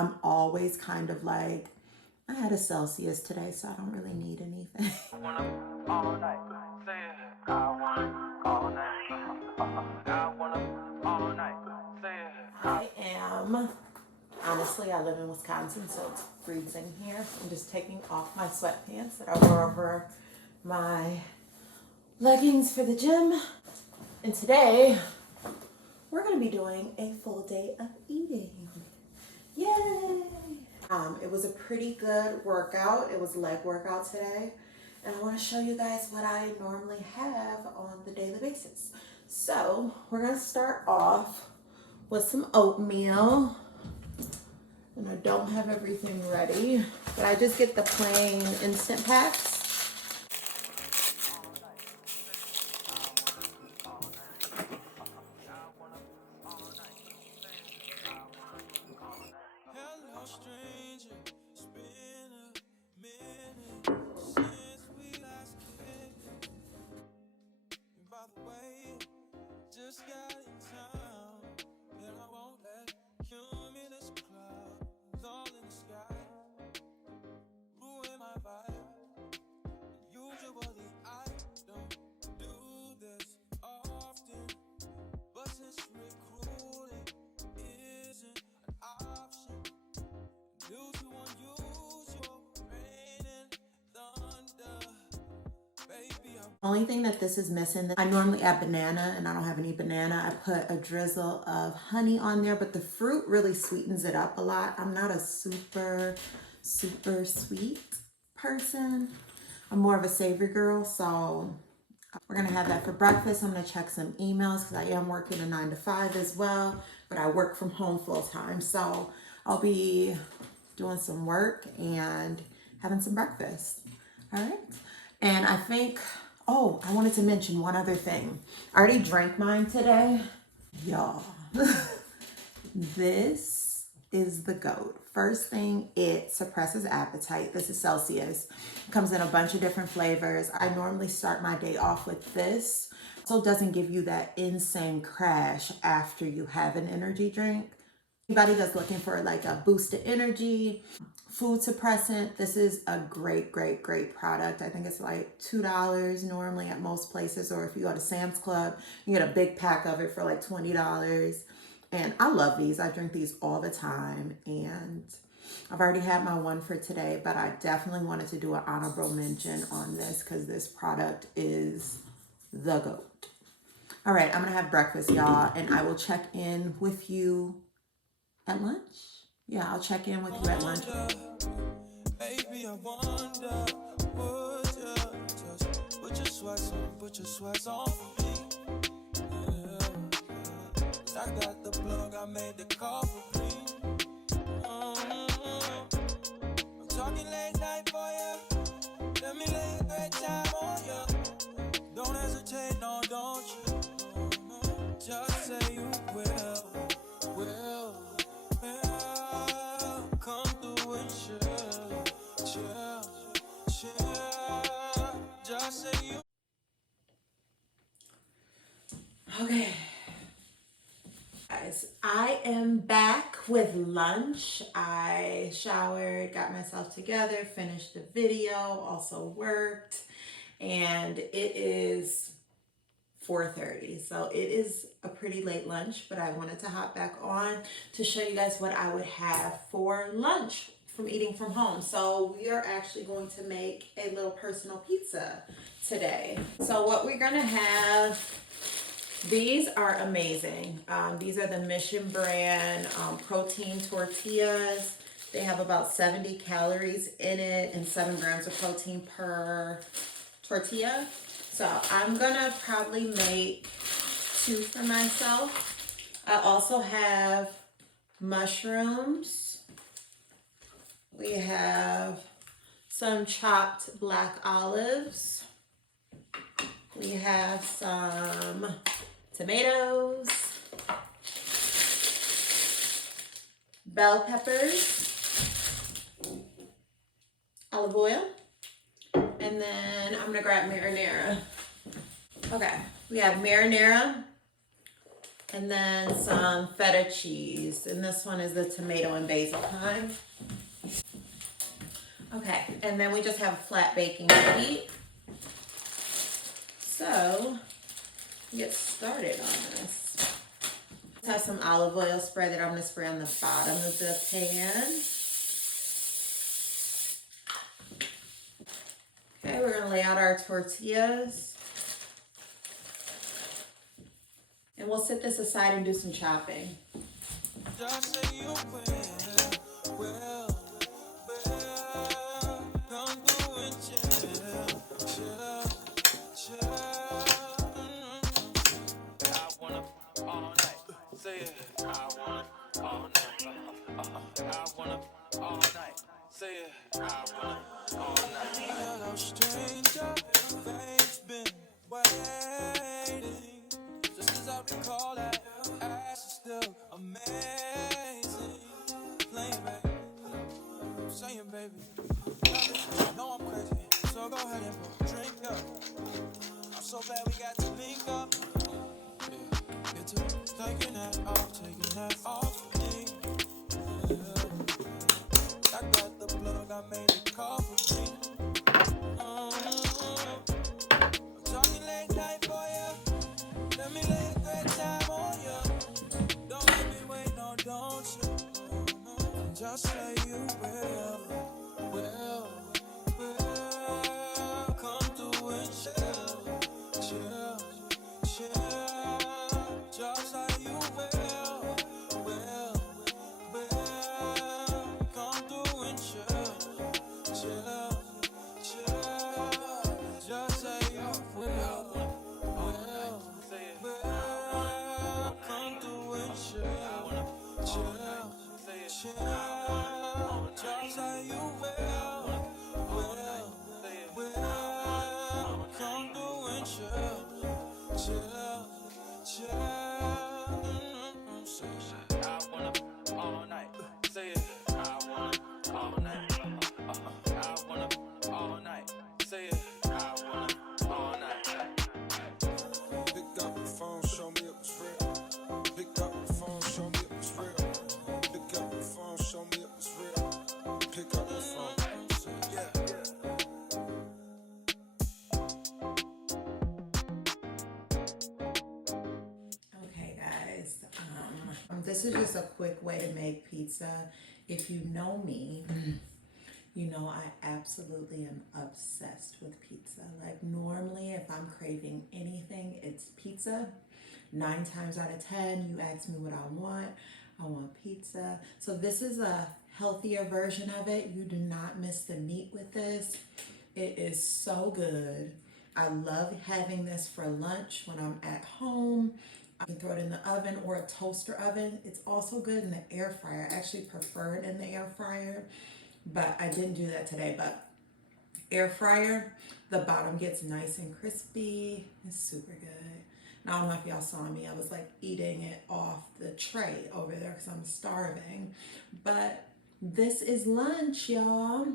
I'm always kind of like, I had a Celsius today, so I don't really need anything. I am, honestly, I live in Wisconsin, so it's freezing here. I'm just taking off my sweatpants that I wore over my leggings for the gym. And today, we're gonna be doing a full day of eating. Yay! It was a pretty good workout. It was a leg workout today. And I wanna show you guys what I normally have on the daily basis. So, we're gonna start off with some oatmeal. And I don't have everything ready, but I just get the plain instant packs. Only thing that this is missing, I normally add banana and I don't have any banana. I put a drizzle of honey on there, but the fruit really sweetens it up a lot. I'm not a super sweet person. I'm more of a savory girl, so we're gonna have that for breakfast. I'm gonna check some emails because I am working a 9 to 5 as well, but I work from home full time. So I'll be doing some work and having some breakfast. All right. And I think, oh, I wanted to mention one other thing. I already drank mine today. Y'all, this is the GOAT. First thing, it suppresses appetite. This is Celsius. It comes in a bunch of different flavors. I normally start my day off with this, so it doesn't give you that insane crash after you have an energy drink. Anybody that's looking for like a boost of energy, food suppressant, this is a great product. I think it's like $2 normally at most places, or if you go to Sam's Club, you get a big pack of it for like $20. And I love these. I drink these all the time, and I've already had my one for today, but I definitely wanted to do an honorable mention on this because this product is the GOAT. All right, I'm gonna have breakfast, y'all, and I will check in with you at lunch. Yeah, I'll check in with you at lunch. Baby, I wonder, would you just put your sweats on for me? I got the plug, I made the call for me. I'm talking late night for you. Let me lay a great time on you. Don't hesitate, no, don't you? Just say you will. Come through and chill. Just say you. Okay. Guys, I am back with lunch. I showered, got myself together, finished the video, also worked, and it is 4:30. So it is a pretty late lunch, but I wanted to hop back on to show you guys what I would have for lunch from eating from home. So we are actually going to make a little personal pizza today. So what we're gonna have, these are amazing. These are the Mission brand protein tortillas. They have about 70 calories in it and 7 grams of protein per tortilla. So I'm gonna probably make 2 for myself. I also have mushrooms. We have some chopped black olives. We have some tomatoes, bell peppers, olive oil, and then I'm gonna grab marinara. Okay, we have marinara, And then some feta cheese. And this one is the tomato and basil kind. Okay, and then we just have a flat baking sheet. So, get started on this. I have some olive oil spray that I'm going to spray on the bottom of the pan. Okay, we're going to lay out our tortillas. And we'll set this aside and do some chopping. Just say you will, come through and chill. I wanna all night, say it. I wanna all night, I wanna all night, say it. I wanna all night. Hello stranger, faith's been waiting. Just as I recall that ass is still amazing. Playing baby, saying baby, know I'm crazy, so go ahead and pour a drink up. I'm so glad we got to link up. Yeah, it's taking that off me. Yeah. I got the plug, I made it call for me. I'm talking late night for ya. Let me lay a great time on ya. Don't make me wait, no, don't you? Just say you will. Come through and chill. Just say you will. Come through and chill. Just say you will. Come through and chill. Just say you will. Come through and chill. I wanna all night. Say it. I wanna all night. I wanna all night. Say it. I wanna all night. Pick up the phone, show me it was real. Pick up the phone, show me it was real. Pick up the phone, show me it was real. Pick up the phone. Yeah. Okay, guys. This is just a quick way to make pizza. If you know me, you know I absolutely am obsessed with pizza. Like normally if I'm craving anything, it's pizza. 9 times out of 10, you ask me what I want pizza. So this is a healthier version of it. You do not miss the meat with this. It is so good. I love having this for lunch when I'm at home. I can throw it in the oven or a toaster oven. It's also good in the air fryer. I actually prefer it in the air fryer, but I didn't do that today. But air fryer, the bottom gets nice and crispy. It's super good. Now, I don't know if y'all saw me. I was like eating it off the tray over there because I'm starving. But this is lunch, y'all.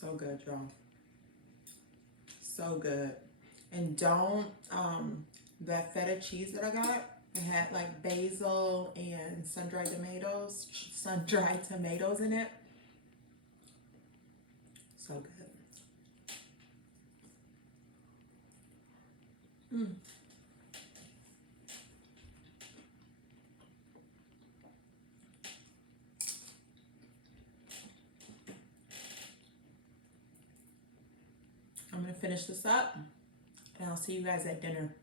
So good, y'all. So good. And don't, that feta cheese that I got, it had like basil and sun-dried tomatoes in it. So good. I'm gonna finish this up and I'll see you guys at dinner.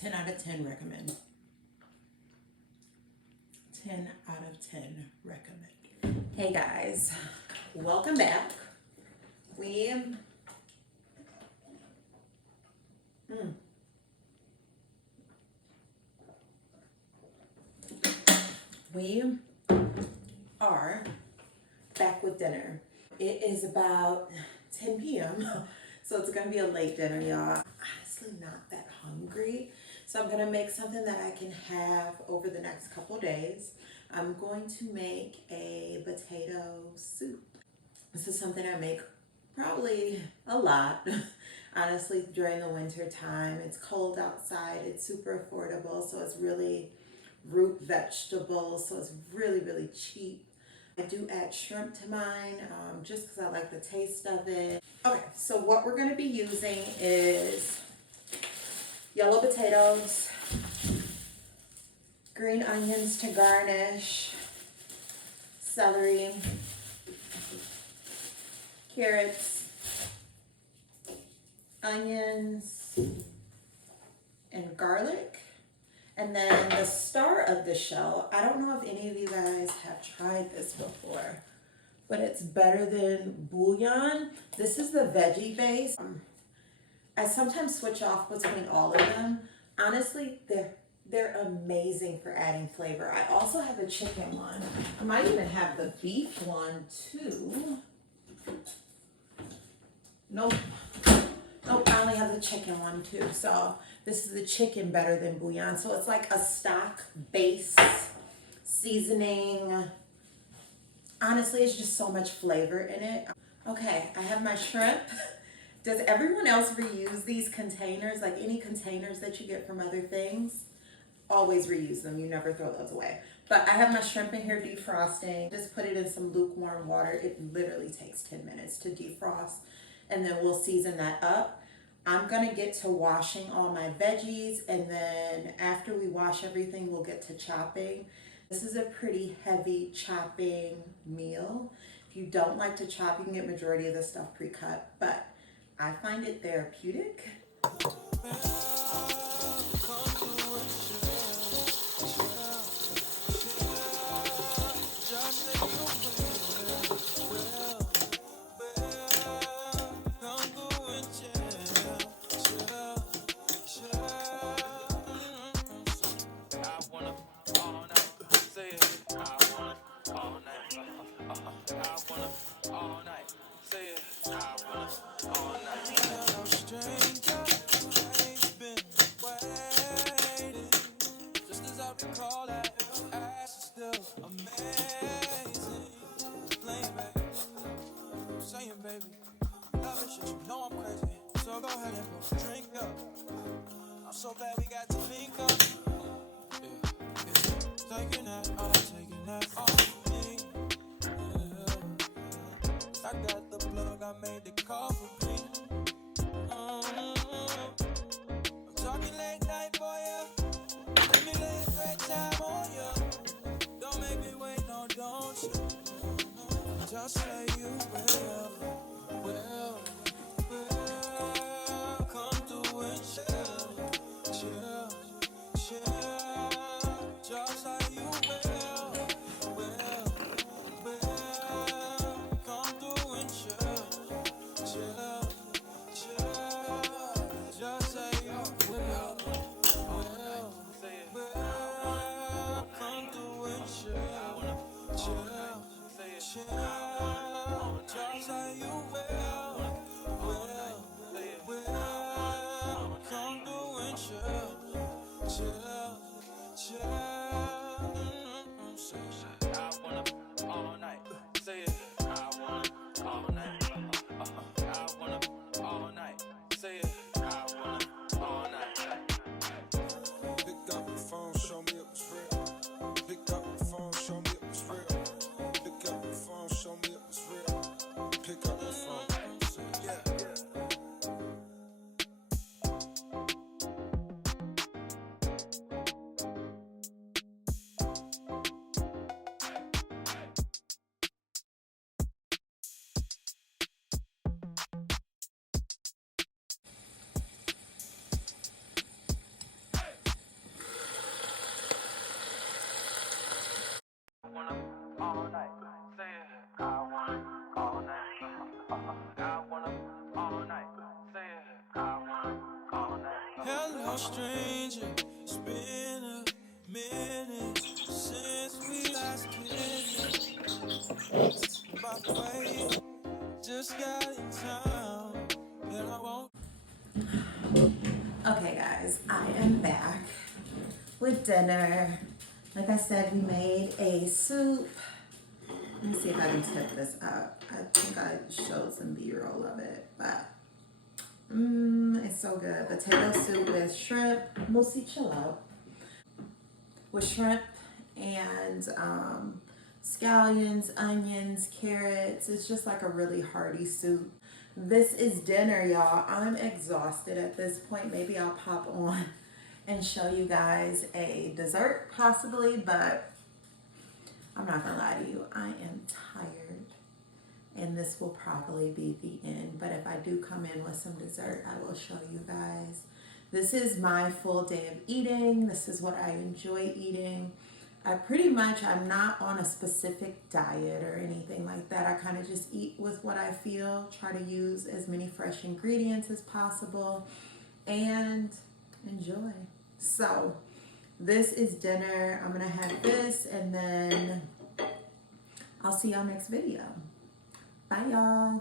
Ten out of 10 recommend. Hey guys, welcome back. We we are back with dinner. It is about 10 p.m. So it's gonna be a late dinner, y'all. Honestly, not that hungry. So I'm gonna make something that I can have over the next couple days. I'm going to make a potato soup. This is something I make probably a lot. Honestly, during the winter time, it's cold outside, it's super affordable, so it's really root vegetables, so it's really cheap. I do add shrimp to mine just because I like the taste of it. Okay, so what we're going to be using is yellow potatoes, green onions to garnish, celery, carrots, onions, and garlic. And then the star of the show, I don't know if any of you guys have tried this before, but it's better than bouillon. This is the veggie base. I sometimes switch off between all of them. Honestly, they're amazing for adding flavor. I also have a chicken one. I might even have the beef one too. Nope, I only have the chicken one too. So this is the chicken better than bouillon. So it's like a stock base seasoning. Honestly, it's just so much flavor in it. Okay, I have my shrimp. Does everyone else reuse these containers? Like any containers that you get from other things? Always reuse them. You never throw those away. But I have my shrimp in here defrosting. Just put it in some lukewarm water. It literally takes 10 minutes to defrost. And then we'll season that up. I'm gonna get to washing all my veggies, and then after we wash everything, we'll get to chopping. This is a pretty heavy chopping meal. If you don't like to chop, you can get majority of the stuff pre-cut, but I find it therapeutic. So glad we got to link up. Taking that off me. I got the plug, I made the call for me. I'm talking late night for ya. Let me lay a great time on ya. Don't make me wait, no, don't you? Just say you will. Come through and chill. Just like you will, come through and chill, just like you will, come through and chill, just like you will, come through and chill. I want all night. Say it. I want all night. I want all night. Say it. I want all night. Pick up the phone, show me it was real. Pick up the phone, show me it was real. Pick up the phone, show me it was real. Pick up the phone. Yeah. All night, say it. stranger. It's been a minute since we last kicked it. By the way, just got in town, and I won't. Okay guys, I am back with dinner. Like I said, we made a soup. Let me see if I can tip this up. I think I showed some B-roll of it, but it's so good. Potato soup with shrimp. Mostly chill out. With shrimp and scallions, onions, carrots. It's just like a really hearty soup. This is dinner, y'all. I'm exhausted at this point. Maybe I'll pop on and show you guys a dessert possibly, but I'm not gonna lie to you. I am tired and this will probably be the end. But if I do come in with some dessert, I will show you guys. This is my full day of eating. This is what I enjoy eating. I'm not on a specific diet or anything like that. I kind of just eat with what I feel, try to use as many fresh ingredients as possible, and enjoy. So this is dinner. I'm gonna have this and then I'll see y'all next video. Bye y'all.